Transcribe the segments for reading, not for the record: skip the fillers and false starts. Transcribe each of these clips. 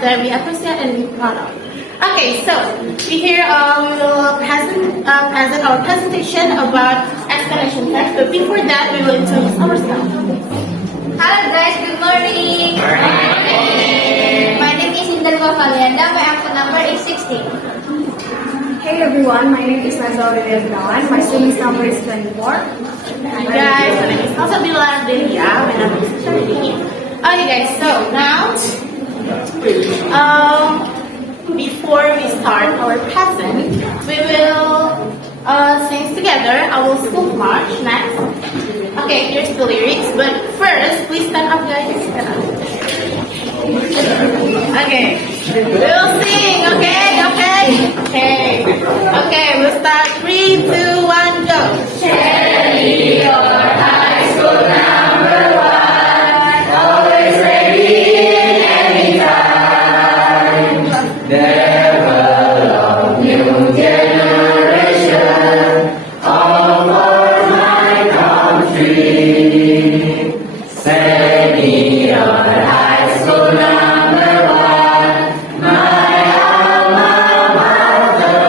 that we appreciate and we proud of. Okay, so we here we will present our presentation about explanation text. But before that, we will introduce ourselves. Hello guys, good morning. My name is Inderva Valianda. My APO number is 16. Hey everyone, my name is Nazal Gunawan. My student's number is 24. Hi guys, my name is Salsabila Delia. My number is 30. Okay guys, so now before we start our present, we will sing together our school march next. Okay, here's the lyrics, but first, please stand up guys. Stand up. Okay, we'll sing, okay? Okay, we'll start. 3, 2, 1, go. Cherry, your high school number one, always ready anytime. Develop new generation, all for my country. Senior high school number one, my alma mater.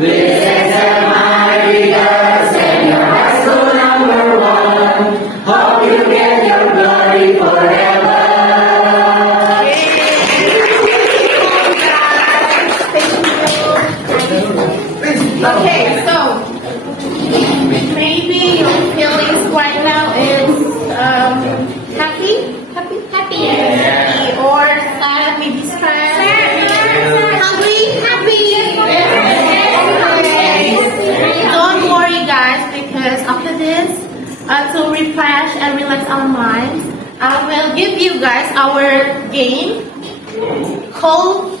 Listen to my readers, senior high school number one. Hope you get your glory forever. Okay, so maybe your feelings right now is happy, or sad, maybe stressed, hungry, happy. Don't worry, guys, because after this, to refresh and relax our minds, I will give you guys our game called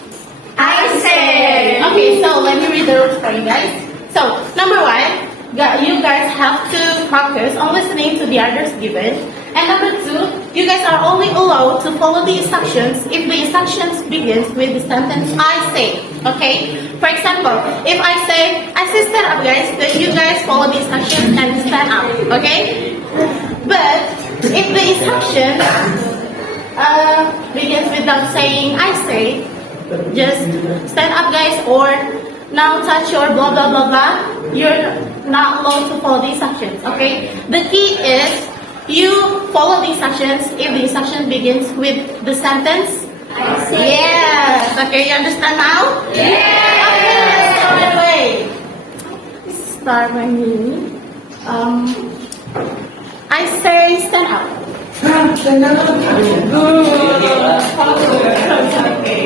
I Say. Okay, so let me read the rules for you guys. So, number 1, you guys have to focus on listening to the others given. And number 2, you guys are only allowed to follow the instructions if the instructions begins with the sentence I say. Okay? For example, if I say stand up guys, then you guys follow the instructions and stand up. Okay? But if the instruction begins without saying I say, just stand up guys, or now touch your blah blah blah blah, you're not allowed to follow the instructions. Okay? The key is you follow the instructions if the instruction begins with the sentence I say. yes. Okay, you understand now? Yeah. Okay, let's start right away. Start by me. I say stand up. Okay.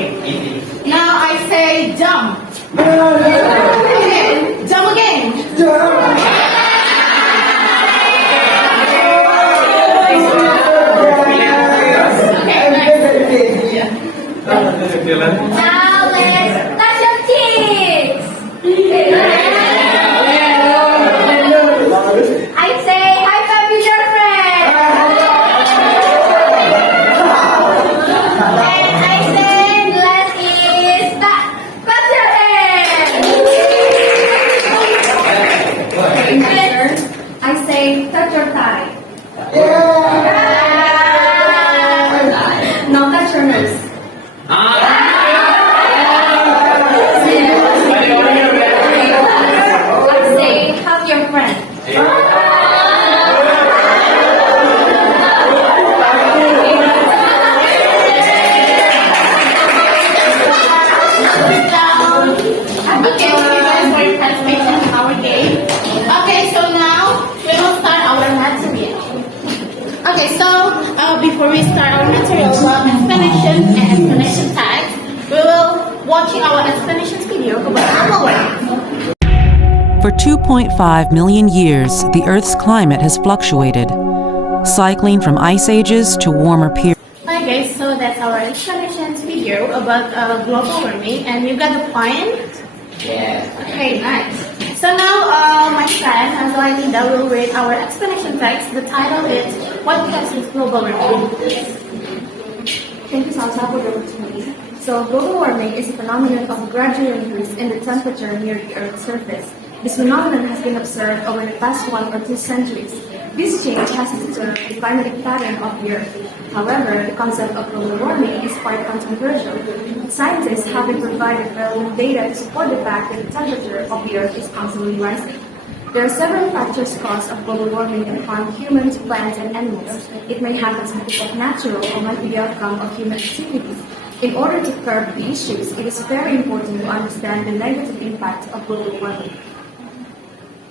Now I say jump. Okay, jump again. Now let's touch your cheeks. I say high five with your friend. And I say last is clap your hands. I say touch your thigh. Now touch your nose. I say hug your friend. Okay, so you guys for your participation in our game. Okay, so now we will start our material. Okay, so before we start our material about explanation and explanation tags, we will watching our explanation video about animal world. For 2.5 million years, the Earth's climate has fluctuated, cycling from ice ages to warmer periods. Hi guys, so that's our explanation video about global warming, and you got the point? Yeah. Okay, nice. So now my friend Angelina will read our explanation text. The title is What Causes Global Warming? Thank you, Salsa, for the opportunity. So, global warming is a phenomenon of a gradual increase in the temperature near the Earth's surface. This phenomenon has been observed over the past 1 or 2 centuries. This change has disturbed the climatic pattern of the Earth. However, the concept of global warming is quite controversial. Scientists have been provided relevant data to support the fact that the temperature of the Earth is constantly rising. There are several factors cause of global warming that harm humans, plants, and animals. It may happen simply of natural or might be the outcome of human activities. In order to curb the issues, it is very important to understand the negative impact of global warming.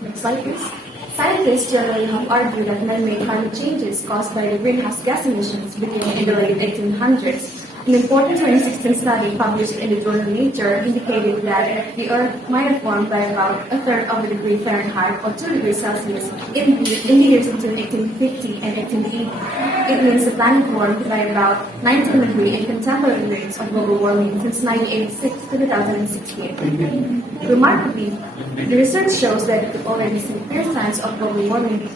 Next slide, please. Scientists generally have argued that man-made climate changes caused by the greenhouse gas emissions began in the late 1800s. An important 2016 study published in the journal Nature indicated that the Earth might have warmed by about a third of a degree Fahrenheit or 2 degrees Celsius in the years between 1850 and 1880. It means the planet warmed by about 19 degrees in contemporary rates of global warming since 1986 to 2016. Remarkably, the research shows that it already seen clear signs of global warming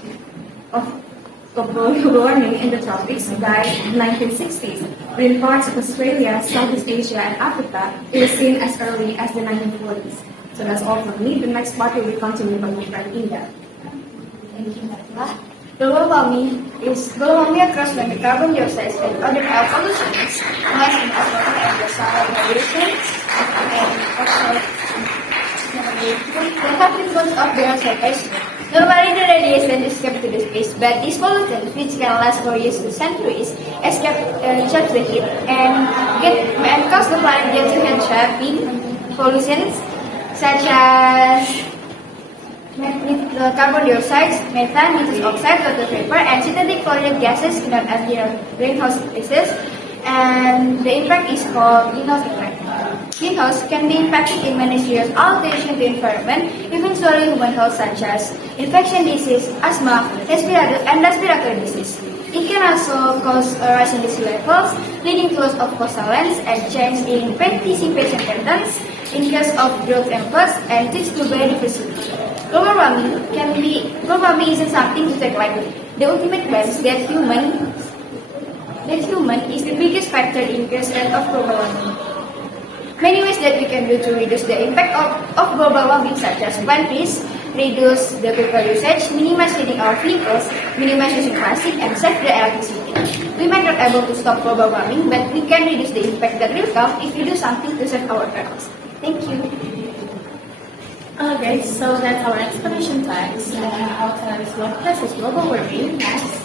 in the tropics by the 1960s. But in parts of Australia, Southeast Asia, and Africa, it was seen as early as the 1940s. So that's all from me. The next part will be continued by my friend Inga. Thank you, Naila. Global warming occurs when the carbon dioxide and other air pollutants rise in atmosphere and the solar radiation and also the consequence of the Earth's rotation. Normally, the radiation is kept to the space, but these pollutants, which can last for years to centuries, traps the heat and cause the planet to get trapped pollutants such as carbon dioxide, methane, nitrous oxide, water vapor, and synthetic fluoride gases cannot enter greenhouse gases, and the impact is called greenhouse effect. Greenhouse can be impacted in many serious alterations to the environment, eventually human health such as infection disease, asthma, and respiratory disease. It can also cause a rise in the sea levels, leading to loss of coastal lands and change in precipitation patterns, in case of drought and floods, and threats to biodiversity. Global warming isn't something to take lightly. The ultimate balance that human is the biggest factor in case of global warming. Many ways that we can do to reduce the impact of global warming, such as plant trees, reduce the paper usage, minimize heating our vehicles, minimize using plastic, and save the electricity. We might not be able to stop global warming, but we can reduce the impact that will come if we do something to save our Earth. Thank you. Okay, so that's our explanation text. I'll tell you what this is global warming. Next.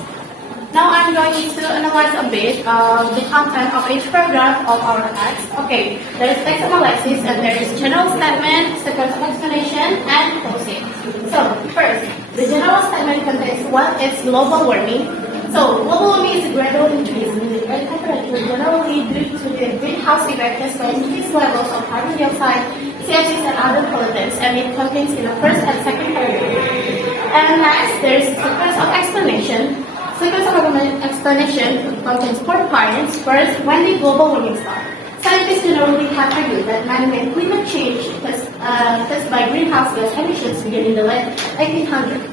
Now I'm going to analyze a bit the content of each paragraph of our text. Okay, there is text analysis and there is general statement, sequence of explanation, and closing. So first, the general statement contains what is global warming. So global warming is a gradual increase in the air temperature generally due to the greenhouse effect caused by increased levels of carbon dioxide, CO2, and other pollutants, and it contains in the first and second paragraph. And next, there is sequence of explanation. Sequence of explanation contains 4 parts. First, when did global warming start? Scientists generally have argued that man-made climate change caused by greenhouse gas emissions began in the late 1800s.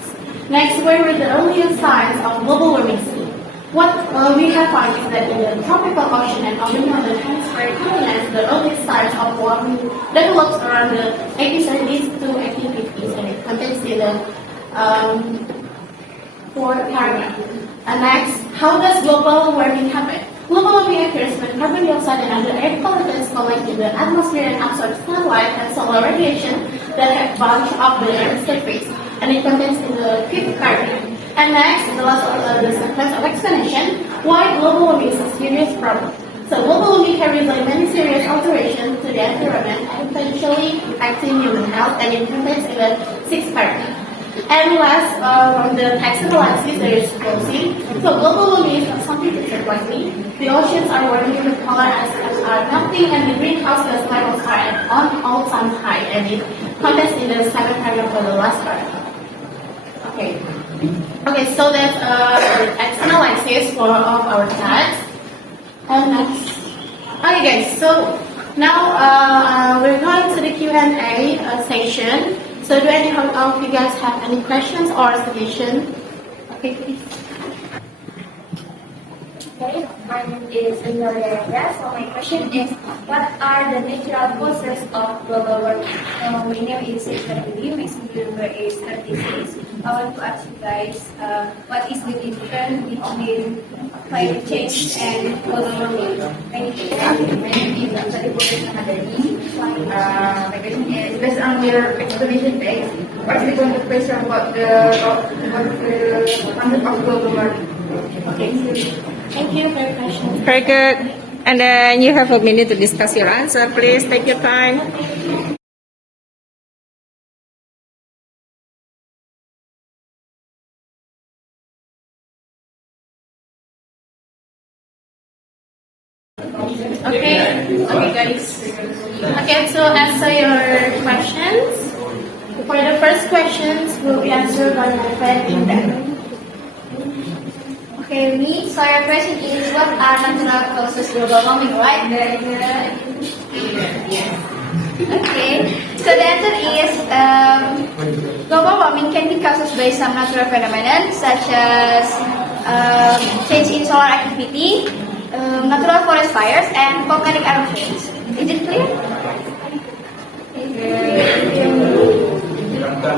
Next, where were the earliest signs of global warming seen? What we have found is that in the tropical ocean and on the northern hemisphere continents, the earliest signs of warming developed around the 1870s to 1850s, and it contains in the 4th paragraph. And next, how does global warming happen? Global warming occurs when carbon dioxide and other air pollutants collect in the atmosphere and absorb sunlight and solar radiation that have bounced off the Earth's surface, and it contains in the 5th paragraph. And next, the last of the sequence of explanation, why global warming is a serious problem. So global warming carries many serious alterations to the environment and potentially impacting human health, and it contains in the 6th paragraph. And last, from the text analysis, there is closing. So global warming is not something to take lightly. The oceans are warming, the polar ice caps are melting, and the greenhouse gas levels are at an all-time high, and it contains in the 7th paragraph for the last paragraph. Okay, so that's the text analysis for all of our text. And next. Okay guys, so now we're going to the Q&A session. So do any of you guys have any questions or suggestions? Okay, please. Okay, my name is Gloria. So my question is, what are the natural causes of global warming? My name is Sita Dewi. My school number is 36. I want to ask you guys, what is the difference between climate change and global warming? Thank you. My name is Sari Hadani. My question is, based on your explanation text, what is the conclusion about the concept of global warming? Okay. Thank you for your question. Very good. And then you have a minute to discuss your answer. Please take your time. Okay, guys. Okay, to answer your questions, for the first questions will be answered by my friend Indah. Okay, me. So your question is, what are natural causes of global warming, right? Very good. Okay, so the answer is global warming can be caused by some natural phenomena such as change in solar activity, natural forest fires, and volcanic eruptions. Is it clear?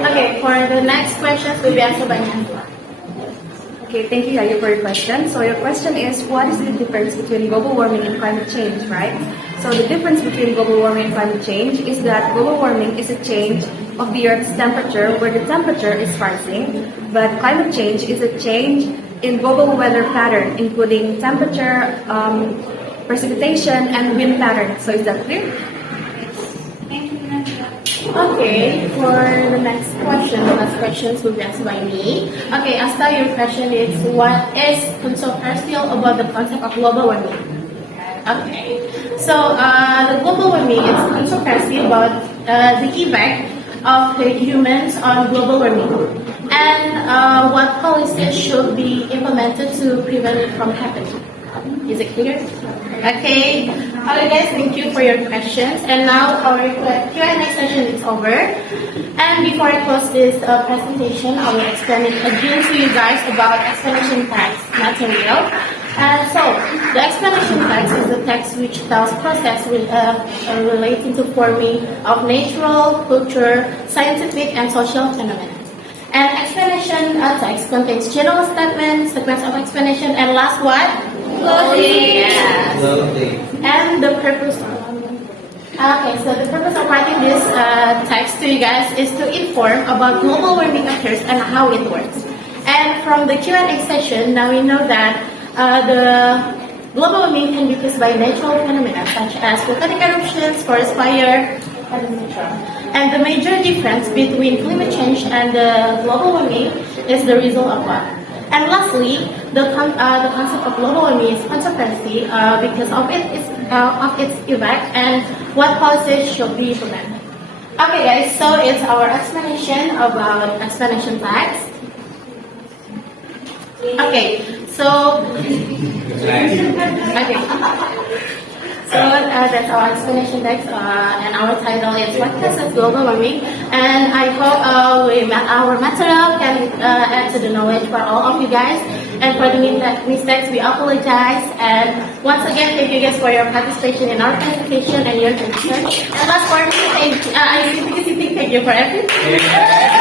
Okay, for the next questions will be answered by Nandua. Okay, thank you, Yayo, for your question. So your question is, what is the difference between global warming and climate change, right? So the difference between global warming and climate change is that global warming is a change of the Earth's temperature where the temperature is rising, but climate change is a change in global weather pattern, including temperature, precipitation, and wind pattern. So is that clear? Okay, for the next question, the last questions will be answered by me. Okay, after your question is, what is controversial about the concept of global warming? Okay, so the global warming is controversy about the effect of the humans on global warming and what policies should be implemented to prevent it from happening. Is it clear? Okay. Alright guys, thank you for your questions. And now our Q&A session is over. And before I close this presentation, I will explain it again to you guys about explanation text material. So, the explanation text is the text which tells process relating to forming of natural, culture, scientific, and social phenomena. And explanation text contains general statements, sequence of explanation, and last what? Closing. Yes. And the purpose. Okay, so the purpose of writing this text to you guys is to inform about global warming occurs and how it works. And from the Q&A session, now we know that the global warming can be caused by natural phenomena such as volcanic eruptions, forest fire, etc. And the major difference between climate change and the global warming is the result of what? And lastly, the concept of global warming is controversy because of its effect and what policies should be implemented. Okay, guys, so it's our explanation about explanation text. Okay, so that's our explanation text, and our title is "What Causes Global Warming?" And I hope our material can add to the knowledge for all of you guys. And for the mistakes, we apologize. And once again, thank you guys for your participation in our presentation and your attention. And last for me, thank you for everything.